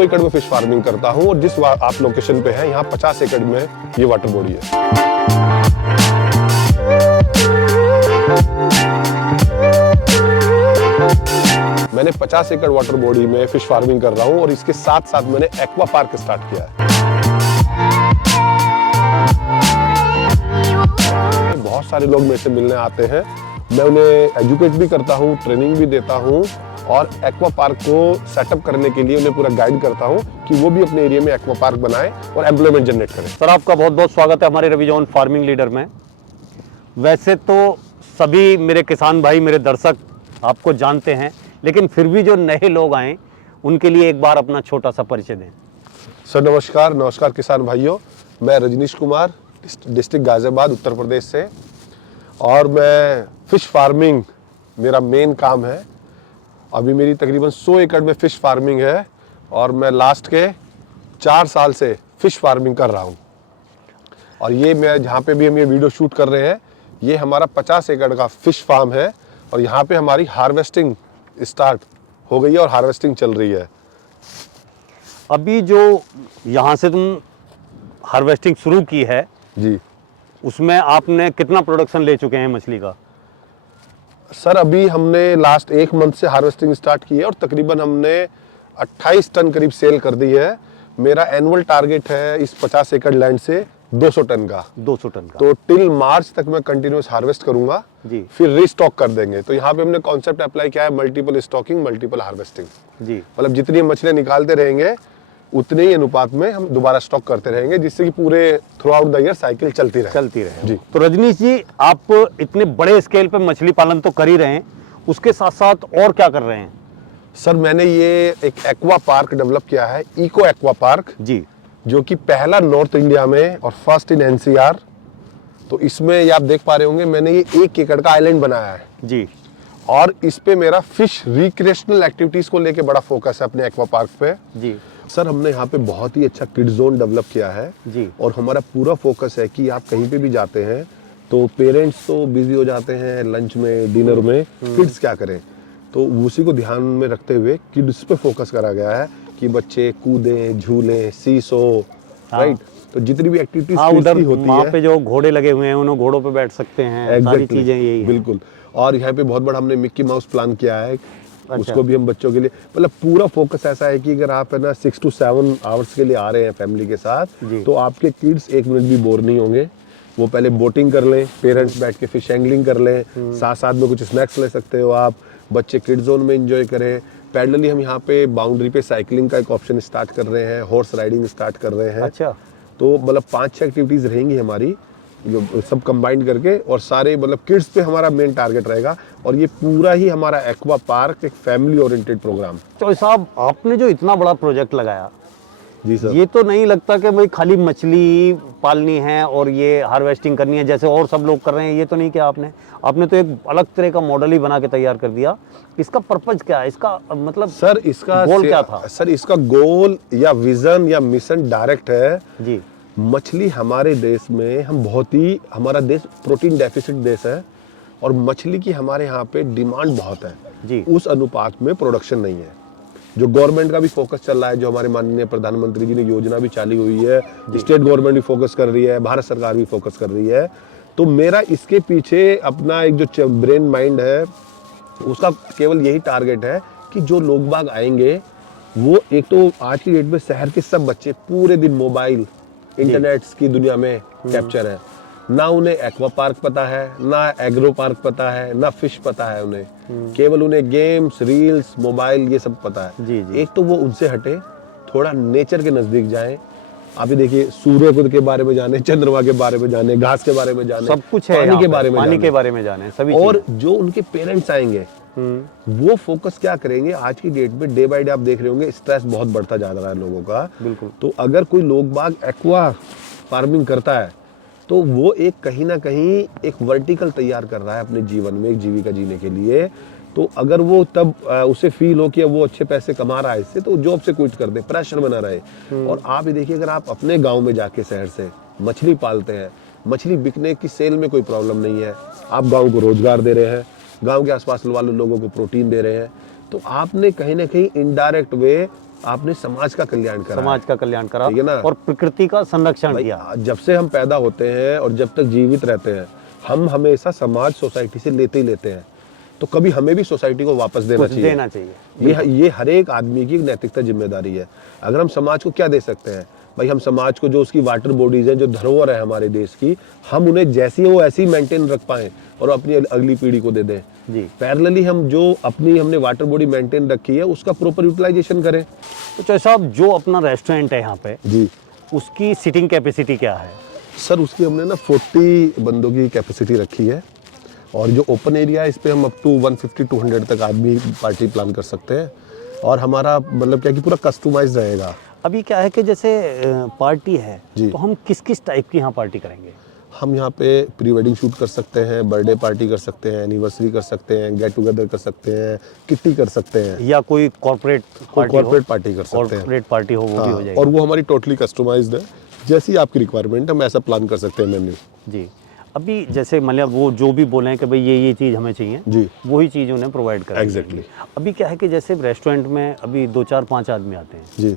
100 एकड़ में fish farming करता हूँ, और जिस आप लोकेशन पे हैं यहाँ 50 एकड़ में ये वाटर बॉडी है। मैंने 50 एकड़ वाटर बॉडी में फिश फार्मिंग कर रहा हूँ, और इसके साथ साथ मैंने एक्वा पार्क स्टार्ट किया है। बहुत सारे लोग मेरे से मिलने आते हैं, मैं उन्हें एजुकेट भी करता हूँ, ट्रेनिंग भी देता हूँ, और एक्वा पार्क को सेटअप करने के लिए उन्हें पूरा गाइड करता हूँ कि वो भी अपने एरिया में एक्वा पार्क बनाएं और एम्प्लॉयमेंट जनरेट करें। सर, आपका बहुत बहुत स्वागत है हमारे रविजॉन फार्मिंग लीडर में। वैसे तो सभी मेरे किसान भाई, मेरे दर्शक आपको जानते हैं, लेकिन फिर भी जो नए लोग आए उनके लिए एक बार अपना छोटा सा परिचय दें। सर नमस्कार किसान भाइयों, मैं रजनीश कुमार, डिस्ट्रिक्ट गाजियाबाद, उत्तर प्रदेश से, और मैं फिश फार्मिंग मेरा मेन काम है। अभी मेरी तकरीबन 100 एकड़ में फिश फार्मिंग है, और मैं लास्ट के 4 साल से फिश फार्मिंग कर रहा हूँ। और ये मैं जहाँ पे भी हम ये वीडियो शूट कर रहे हैं, ये हमारा 50 एकड़ का फिश फार्म है, और यहाँ पे हमारी हार्वेस्टिंग स्टार्ट हो गई है और हार्वेस्टिंग चल रही है। अभी जो यहाँ से तुम हार्वेस्टिंग शुरू की है जी, उसमें आपने कितना प्रोडक्शन ले चुके हैं मछली का? सर अभी हमने लास्ट 1 मंथ से हार्वेस्टिंग स्टार्ट की है, और तकरीबन हमने 28 टन करीब सेल कर दी है। मेरा एनुअल टारगेट है इस 50 एकड़ लैंड से 200 टन का। 200 टन का। तो टिल मार्च तक मैं कंटिन्यूस हार्वेस्ट करूंगा जी। फिर रीस्टॉक कर देंगे। तो यहाँ पे हमने कॉन्सेप्ट अप्लाई किया है, मल्टीपल स्टॉकिंग, मल्टीपल हार्वेस्टिंग। जी, मतलब जितनी मछलियां निकालते रहेंगे उतने ही अनुपात में हम दोबारा स्टॉक करते रहेंगे, जिससे कि पूरे through out the year cycle चलती रहे जी। तो रजनीश जी, आप इतने बड़े स्केल पे मछली पालन तो कर ही रहे हैं, उसके साथ साथ और क्या कर रहे हैं? सर मैंने ये एक एक्वा पार्क डेवलप किया है, इको एक्वा पार्क जी, जो कि पहला नॉर्थ इंडिया में और फर्स्ट इन एनसीआर। तो इसमें ये आप देख पा रहे होंगे, मैंने ये 1 एकड़ का आइलैंड बनाया है जी, और इस पे मेरा फिश रिक्रिएशनल एक्टिविटीज को लेके बड़ा फोकस है अपने एक्वा पार्क पे जी। सर हमने यहाँ पे बहुत ही अच्छा किड जोन डेवलप किया है जी। और हमारा पूरा फोकस है कि आप कहीं पे भी जाते हैं तो पेरेंट्स तो बिजी हो जाते हैं लंच में, डिनर में, किड्स क्या करें, तो उसी को ध्यान में रखते हुए किड्स पे फोकस करा गया है कि बच्चे कूदें, झूलें, सीसो, राइट। तो जितनी भी एक्टिविटीज उधर होती वहाँ है पे जो घोड़े लगे हुए हैं उन घोड़ों पे बैठ सकते हैं, सारी चीजें यही हैं। बिल्कुल। और यहाँ पे बहुत बड़ा हमने मिक्की माउस प्लान किया है। अच्छा। उसको भी हम बच्चों के लिए, मतलब पूरा फोकस ऐसा है कि अगर आप है ना 6 to 7 आवर्स के लिए आ रहे हैं फैमिली के साथ, तो आपके किड्स 1 मिनट भी बोर नहीं होंगे। वो पहले बोटिंग कर लें, पेरेंट्स बैठ के फिश एंगलिंग कर लें, साथ साथ में कुछ स्नैक्स ले सकते हो आप, बच्चे किड जोन में एंजॉय करें। पैरेलली हम यहाँ पे बाउंड्री पे साइकिलिंग का एक ऑप्शन स्टार्ट कर रहे हैं, हॉर्स राइडिंग स्टार्ट कर रहे हैं। अच्छा। तो मतलब 5-6 एक्टिविटीज रहेंगी हमारी, जो सब कंबाइंड करके, और सारे मतलब किड्स पे हमारा मेन टारगेट रहेगा। और ये पूरा ही हमारा एक्वा पार्क एक फैमिली ओरिएंटेड प्रोग्राम। तो साहब, आपने जो इतना बड़ा प्रोजेक्ट लगाया, जी सर, ये तो नहीं लगता कि भाई खाली मछली पालनी है और ये हार्वेस्टिंग करनी है जैसे और सब लोग कर रहे हैं, ये तो नहीं किया आपने तो एक अलग तरह का मॉडल ही बना के तैयार कर दिया। इसका पर्पज क्या है, इसका मतलब सर इसका गोल क्या था? सर इसका गोल या विजन या मिशन डायरेक्ट है जी। मछली हमारे देश में, हम बहुत ही, हमारा देश प्रोटीन डेफिसिट देश है और मछली की हमारे यहाँ पे डिमांड बहुत है जी। उस अनुपात में प्रोडक्शन नहीं है। जो गवर्नमेंट का भी फोकस चल रहा है, जो हमारे माननीय प्रधानमंत्री जी ने योजना भी चालू हुई है, स्टेट गवर्नमेंट भी फोकस कर रही है, भारत सरकार भी फोकस कर रही है। तो मेरा इसके पीछे अपना एक जो ब्रेन माइंड है उसका केवल यही टारगेट है कि जो लोग बाग आएंगे वो, एक तो आज की डेट में शहर के सब बच्चे पूरे दिन मोबाइल इंटरनेट की दुनिया में कैप्चर है, ना उन्हें एक्वा पार्क पता है, ना एग्रो पार्क पता है, ना फिश पता है उन्हें, केवल उन्हें गेम्स, रील्स, मोबाइल ये सब पता है। जी जी। एक तो वो उनसे हटे, थोड़ा नेचर के नजदीक जाएं। अभी देखिए सूर्य के बारे में जाने, चंद्रमा के बारे में जाने, घास के बारे में जाने, सब कुछ है, पानी के बारे में जाने सभी। और जो उनके पेरेंट्स आएंगे वो फोकस क्या करेंगे, आज की डेट में डे बाय डे आप देख रहे होंगे स्ट्रेस बहुत बढ़ता जा रहा है लोगों का। बिल्कुल। तो अगर कोई लोग बाग एक्वा फार्मिंग करता है तो वो एक कहीं ना कहीं एक वर्टिकल तैयार कर रहा है अपने जीवन में, एक जीविका जीने के लिए। तो अगर वो तब उसे फील हो कि वो अच्छे पैसे कमा रहा है इससे, तो जॉब से क्विट कर दे, प्रेशर बना रहे। और आप ये देखिए, अगर आप अपने गांव में जाके शहर से मछली पालते हैं, मछली बिकने की सेल में कोई प्रॉब्लम नहीं है, आप गांव को रोजगार दे रहे हैं, गांव के आसपास वाले लोगों को प्रोटीन दे रहे हैं, तो आपने कहीं ना कहीं इनडायरेक्ट वे आपने समाज का कल्याण करा समाज का कल्याण करा ठीक है ना? और प्रकृति का संरक्षण भाई, किया। जब से हम पैदा होते हैं और जब तक जीवित रहते हैं हम हमेशा समाज सोसाइटी से लेते ही लेते हैं, तो कभी हमें भी सोसाइटी को वापस देना कुछ चाहिए। देना चाहिए। ये हर एक आदमी की एक नैतिकता जिम्मेदारी है। अगर हम समाज को क्या दे सकते हैं भाई, हम समाज को जो उसकी वाटर बॉडीज हैं, जो धरोहर है हमारे देश की, हम उन्हें जैसी हो ऐसी मेंटेन रख पाएं और अपनी अगली पीढ़ी को दे दें। जी। पैरेलली हम जो अपनी हमने वाटर बॉडी मेंटेन रखी है उसका प्रॉपर यूटिलाइजेशन करें। तो चौधरी साहब, जो अपना रेस्टोरेंट है यहाँ पे, जी उसकी सीटिंग कैपेसिटी क्या है? सर, उसकी हमने ना 40 बंदों की कैपेसिटी रखी है और जो ओपन एरिया है इस पे हम अप टू 150-200 तक आदमी पार्टी प्लान कर सकते हैं। और हमारा मतलब क्या कि पूरा कस्टमाइज रहेगा। अभी क्या है कि जैसे पार्टी है जी। तो हम किस किस टाइप की यहाँ पार्टी करेंगे? हम यहाँ पे प्री वेडिंग शूट कर सकते हैं, बर्थडे पार्टी कर सकते हैं, एनिवर्सरी कर सकते हैं, गेट टुगेदर कर सकते हैं, किट्टी कर सकते हैं, या कोई कॉर्पोरेट कॉर्पोरेट पार्टी कर सकते हैं। कॉर्पोरेट पार्टी हो, वो भी हो हाँ, जाएगी। और वो हमारी टोटली कस्टमाइज्ड है। जैसी आपकी रिक्वायरमेंट हम ऐसा प्लान कर सकते हैं मेन्यू। जी। अभी जैसे मतलब वो जो भी बोले हैं कि भाई ये चीज़ हमें चाहिए, जी वही चीज़ उन्हें प्रोवाइड करेंगे। एग्जैक्टली। अभी क्या है कि जैसे रेस्टोरेंट में अभी 2 4 5 आदमी आते हैं जी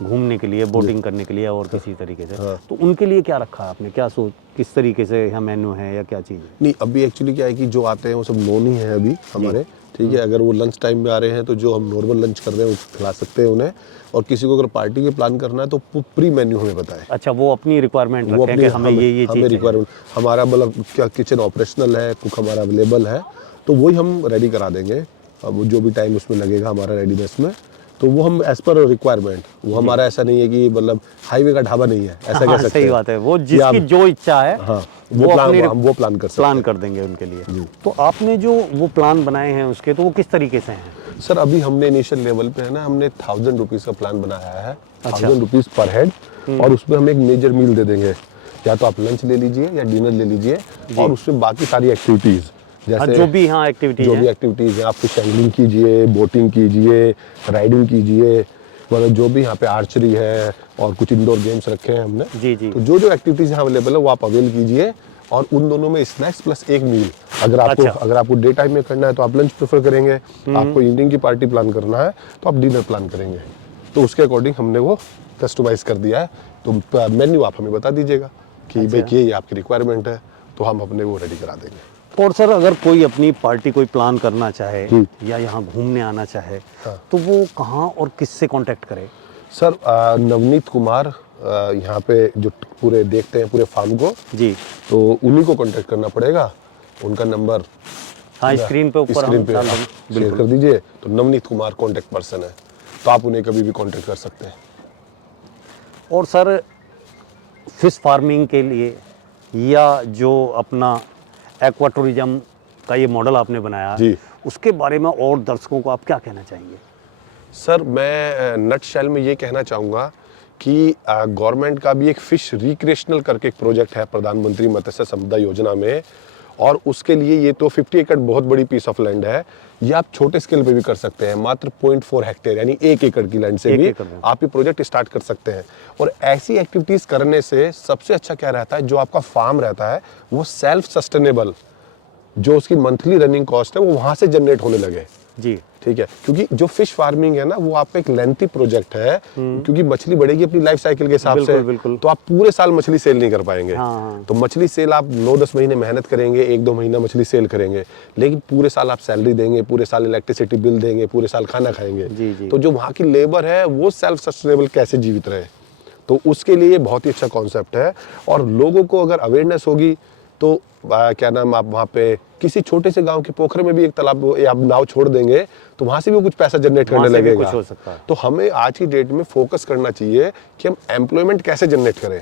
घूमने के लिए, बोटिंग करने के लिए और किसी तरीके से, हाँ। तो उनके लिए क्या रखा है आपने? क्या सोच, किस तरीके से यहाँ मेन्यू है या क्या चीज़ है? नहीं, अभी एक्चुअली क्या है कि जो आते हैं वो सब नॉन ही है अभी हमारे, ठीक है। अगर वो लंच टाइम में आ रहे हैं तो जो हम नॉर्मल लंच कर रहे हैं वो खिला सकते हैं उन्हें। और किसी को अगर पार्टी के प्लान करना है तो प्री मेन्यू हमें बताएं। अच्छा, वो अपनी रिक्वायरमेंट वो रखें कि हमें ये हमें चीज़ रिक्वायरमेंट, हमारा मतलब क्या किचन ऑपरेशनल है, कुक हमारा अवेलेबल है, तो वही हम रेडी करा देंगे। अब जो भी टाइम उसमें लगेगा हमारा रेडीनेस में, तो वो हम एज पर रिक्वायरमेंट, वो हमारा ऐसा नहीं है कि मतलब हाईवे का ढाबा नहीं है, ऐसा कह सकते सही हैं। बात है, वो जिसकी जो इच्छा है हाँ, वो हम वो प्लान कर सकते प्लान हैं। कर देंगे उनके लिए। तो आपने जो वो प्लान बनाए हैं उसके, तो वो किस तरीके से हैं? सर, अभी हमने इनिशियल लेवल पे है ना, हमने 1000 रुपीज़ का प्लान बनाया है। अच्छा। 1000 रुपीज़ पर हेड, और उसमें हम एक मेजर मील दे देंगे। या तो आप लंच ले लीजिए या डिनर ले लीजिए, और उसमें बाकी सारी एक्टिविटीज़ जैसे जो भी यहाँ एक्टिविटीज जो भी एक्टिविटीज़ हैं, आप फिश एंगलिंग कीजिए, बोटिंग कीजिए, राइडिंग कीजिए, मतलब जो भी यहाँ पे आर्चरी है और कुछ इंडोर गेम्स रखे हैं हमने। जी जी। तो जो जो एक्टिविटीज़ यहाँ अवेलेबल है वो आप अवेल कीजिए। और उन दोनों में स्नैक्स प्लस एक मील। अगर आपको डे टाइम में करना है तो आप लंच प्रेफर करेंगे, आपको इवनिंग की पार्टी प्लान करना है तो आप डिनर प्लान करेंगे। तो उसके अकॉर्डिंग हमने वो कस्टमाइज कर दिया है। तो मेन्यू आप हमें बता दीजिएगा कि भाई ये आपकी रिक्वायरमेंट है, तो हम अपने वो रेडी करा देंगे। और सर, अगर कोई अपनी पार्टी कोई प्लान करना चाहे या यहाँ घूमने आना चाहे, तो वो कहाँ और किससे कांटेक्ट करे? सर, नवनीत कुमार यहाँ पे जो पूरे देखते हैं पूरे फार्म को जी, तो उन्हीं को कांटेक्ट करना पड़ेगा। उनका नंबर हाँ स्क्रीन पे ऊपर स्क्रीन पे हम शेयर कर दीजिए। तो नवनीत कुमार कांटेक्ट पर्सन है, तो आप उन्हें कभी भी कांटेक्ट कर सकते हैं। और सर, फिश फार्मिंग के लिए या जो अपना एक्वा टूरिज्म का ये मॉडल आपने बनाया जी, उसके बारे में और दर्शकों को आप क्या कहना चाहेंगे? सर, मैं नट शेल में ये कहना चाहूँगा कि गवर्नमेंट का भी एक फिश रिक्रिएशनल करके एक प्रोजेक्ट है प्रधानमंत्री मत्स्य संपदा योजना में। और उसके लिए ये तो 50 एकड़ बहुत बड़ी पीस ऑफ लैंड है। ये आप छोटे स्केल पे भी कर सकते हैं, मात्र 0.4 हेक्टेयर यानी 1 एकड़ की लैंड से भी आप ये प्रोजेक्ट स्टार्ट कर सकते हैं। और ऐसी एक्टिविटीज़ करने से सबसे अच्छा क्या रहता है, जो आपका फार्म रहता है वो सेल्फ सस्टेनेबल, जो उसकी मंथली रनिंग कॉस्ट है वो वहाँ से जनरेट होने लगे। जी, ठीक है, क्योंकि जो फिश फार्मिंग है ना वो आपका एक लेंथी प्रोजेक्ट है, क्योंकि मछली बढ़ेगी अपनी लाइफ साइकिल के हिसाब से। बिल्कुल। तो आप पूरे साल मछली सेल नहीं कर पाएंगे। हाँ। तो मछली सेल आप 9-10 महीने मेहनत करेंगे, 1-2 महीना मछली सेल करेंगे, लेकिन पूरे साल आप सैलरी देंगे, पूरे साल इलेक्ट्रिसिटी बिल देंगे, पूरे साल खाना खाएंगे। जी, जी। तो जो वहाँ की लेबर है वो सेल्फ सस्टेनेबल कैसे जीवित रहे, तो उसके लिए बहुत ही अच्छा कॉन्सेप्ट है। और लोगों को अगर अवेयरनेस होगी तो क्या नाम, आप वहाँ पे किसी छोटे से गांव के पोखरे में भी एक तालाब या आप नाव छोड़ देंगे तो वहाँ से भी कुछ पैसा जनरेट करने लगेगा। कुछ हो सकता है। तो हमें आज की डेट में फोकस करना चाहिए कि हम एम्प्लॉयमेंट कैसे जनरेट करें।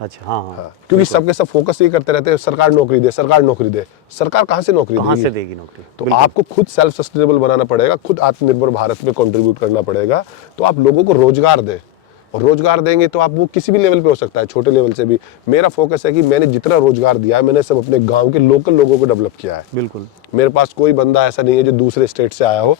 अच्छा, हाँ। क्योंकि सबके सब फोकस ये करते रहते हैं सरकार नौकरी दे, सरकार नौकरी दे। सरकार कहाँ से नौकरी कहाँ देगी? से देगी नौकरी? तो आपको खुद सेल्फ सस्टेनेबल बनाना पड़ेगा, खुद आत्मनिर्भर भारत में कंट्रीब्यूट करना पड़ेगा। तो आप लोगों को रोजगार दें, और रोजगार देंगे तो आप वो किसी भी लेवल पे हो सकता है, छोटे लेवल से भी। मेरा फोकस है कि मैंने जितना रोजगार दिया है मैंने सब अपने गांव के लोकल लोगों को डेवलप किया है। बिल्कुल। मेरे पास कोई बंदा ऐसा नहीं है जो दूसरे स्टेट से आया हो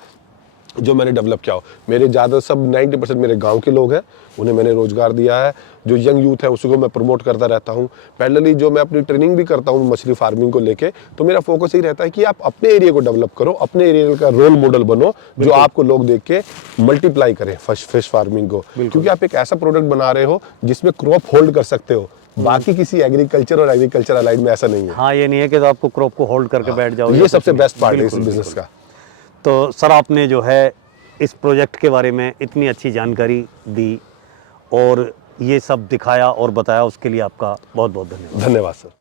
जो मैंने डेवलप किया हो। मेरे ज़्यादा सब 90% मेरे गांव के लोग हैं, उन्हें मैंने रोज़गार दिया है। जो यंग यूथ है उसको मैं प्रमोट करता रहता हूँ। पैरेलली जो मैं अपनी ट्रेनिंग भी करता हूँ मछली फार्मिंग को लेके, तो मेरा फोकस यही रहता है कि आप अपने एरिया को डेवलप करो, अपने एरिया का रोल मॉडल बनो, जो आपको लोग देख के मल्टीप्लाई करें फिश फार्मिंग को, क्योंकि आप एक ऐसा प्रोडक्ट बना रहे हो जिसमें क्रॉप होल्ड कर सकते हो। बाकी किसी एग्रीकल्चर और एग्रीकल्चर अलाइड में ऐसा नहीं है। हाँ, ये नहीं है कि तो आपको क्रॉप को होल्ड करके बैठ जाओ। ये सबसे कुछ बेस्ट नहीं। पार्ट है इस बिल्कुल, बिजनेस बिल्कुल। का। तो सर, आपने जो है इस प्रोजेक्ट के बारे में इतनी अच्छी जानकारी दी और ये सब दिखाया और बताया, उसके लिए आपका बहुत बहुत धन्यवाद। धन्यवाद सर।